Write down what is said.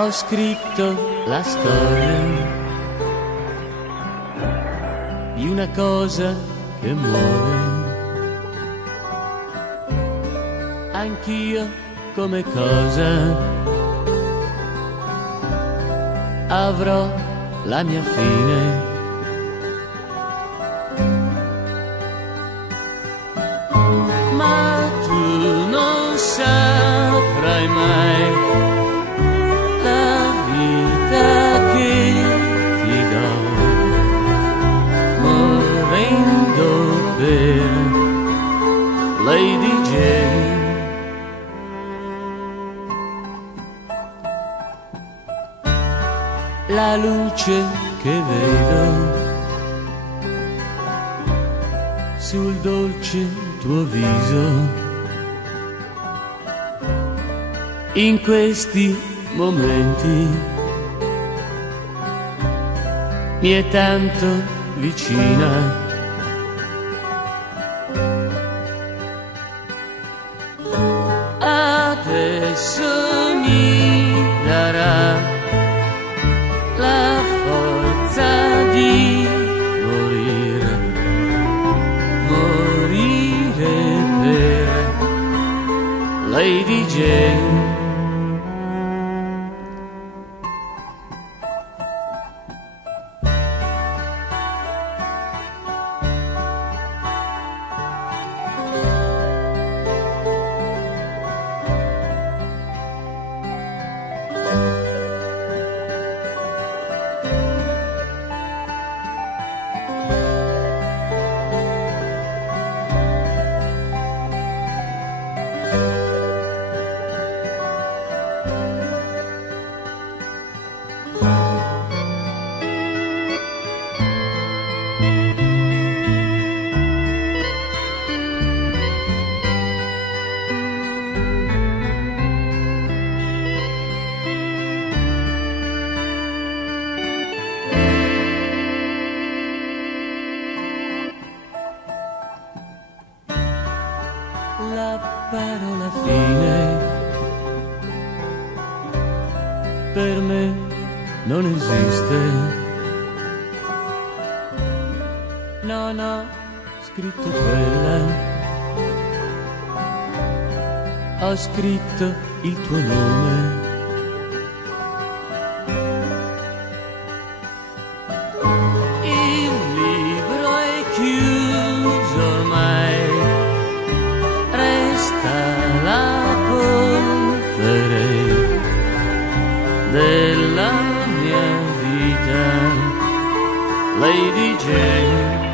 Ho scritto la storia di una cosa che muore. Anch'io come cosa avrò la mia fine. Ma tu non saprai mai la vita che ti do, morendo per Lady Jane. La luce che vedo sul dolce tuo viso in questi momenti mi è tanto vicina. Adesso mi darà la forza di morire per Lady Jane. La parola fine per me non esiste. Non ho scritto quella, ho scritto il tuo nome. Il libro è chiuso ormai, la polvere della mia vita, Lady Jane.